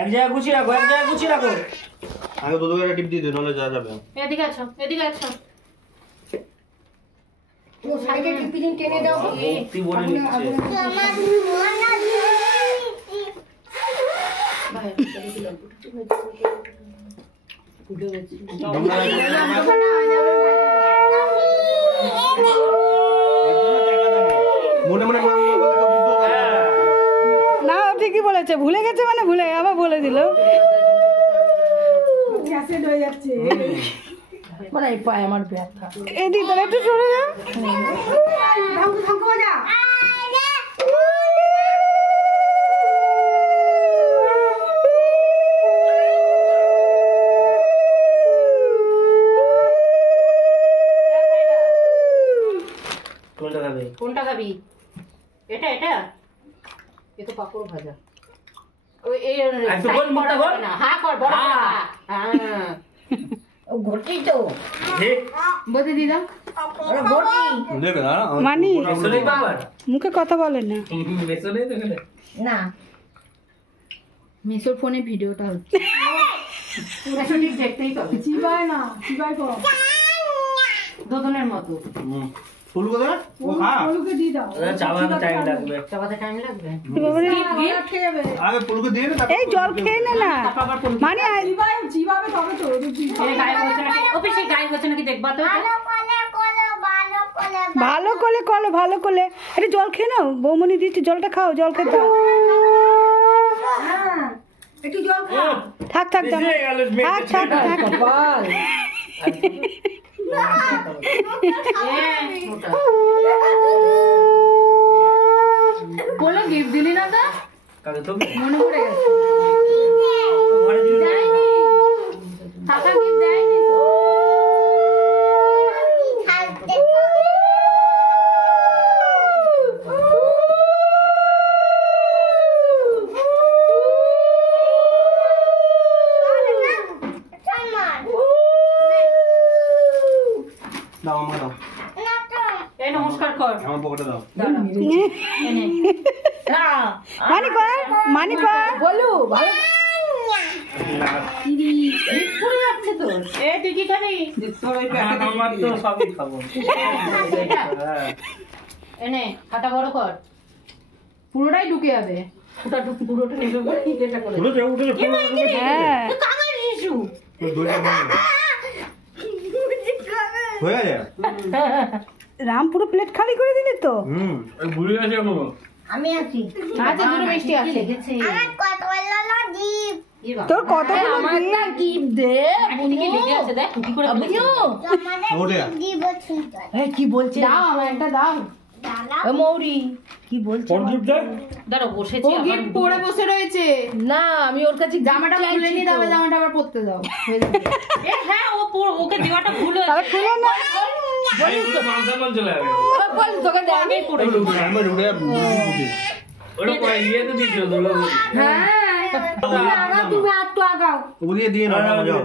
এক জায়গায় গুছিয়ে রাখো, এক জায়গায় গুছিয়ে রাখো। আগে দুটো করে টিপ দিয়ে দিও, নাহলে যা যাবে। এদিকে আছো, এদিকে আছো। ও সাইডে টিপিন টেনে দাও। ভক্তি বলে নিচ্ছে। মনে মনে না ঠিকই বলেছে, ভুলে গেছে মানে ভুলে আবার বলে দিল। অ্যাসিড হয়ে যাচ্ছে মানে এই পায়ে আমার ব্যথা। এদিকে তোরা একটু সরে যা। ধাঙ্কু বাজা। কোনটা খাবে? কোনটা খাবি? এটা এটা এ তো পাপড় ভাজা। ওই এই একটু বল, মুখটা বল। না হ্যাঁ কর, বড় হ্যাঁ ও ঘটি তো ঠিক বলতে দিদা ওরা ঘটি দেবে না। মানি বেসনে বাবার মুখে কথা বলে না। বেসনে তো গেলে না মিসোর ফোনে ভিডিওটা হচ্ছে। পুরো ঠিক দেখতেই পাবে। চিবায় না চিবায় কর দোদনের মতো। ফুল কোথায়? ও হ্যাঁ, ওলুকে দিয়ে দাও। চাবাতে টাইম লাগবে। চাবাতে টাইম লাগবে। আটকে যাবে আগে ফুলকে দিয়ে নে, এই জল খেয়ে নে না মানে চিবাবে তবে তো এর গায়ে হচ্ছে নাকি? ও পিছে গায়ে হচ্ছে নাকি দেখবা তো এটা? ভালো করে কলো, ভালো করে একটু জল খেয়ে নাও। বৌমনি দিচ্ছি, জলটা খাও, জল খেতে দাও। হ্যাঁ একটু জল খাও। থাক থাক থাক বেশি হয়ে গেল, থাক থাক থাক। কপাল বলো গিফট দিলি না তো? কাকে তো মনে পড়ে গেছে। ঘরে দিন। দেয়নি টাকা গিফট দেয়নি তো। দাও আমাকে দাও, এই নমস্কার কর। আমার পকেটে দাও। দাঁড়া। এনে। মানি কর, মানি কর। বলু ভালো পুরো যাচ্ছে তো। এ তুই কি খাবি? আমার তো সবই খাবো। হ্যাঁ। এনে খাতা বড় কর। পুরোটাই ঢুকে যাবে। পুরোটা নেবে বলে এটা করে। উঠে যাও, উঠে যাও। হ্যাঁ কাগজ ইস্যু। দুইটা হয়ে যায়। রাম পুরো প্লেট খালি করে দিলি তো। ওই ভুলে গেছে এখন। আমি আছি আচ্ছা দুটো মিষ্টি আছে। তোর কতগুলো আমার একটা গিফট দে এদিকে লেগে আছে দেখ কুটি করে ফেলেছে। ওঠে এই কি বলছে দাও আমার একটা দাও। ও মৌরি কি বলছে দাঁড়াও বসেছি ও গিফট পরে বসে রয়েছে। না আমি ওর কাছে জামাটা খুলে নিয়ে দাও, জামাটা আবার পরতে দাও। হয়ে যাবে। এ হ্যাঁ ও ওকে দেওয়াটা ভুল তাহলে হয়েছে। খুলে না। চলে যাবে। বল তোকে দে আমি পড়ে আমার উঠে ওটা পরে ইয়ে তো দিয়েছিল, হ্যাঁ তুমি আর তো আগাও। ওদিকে দিয়ে না যাও।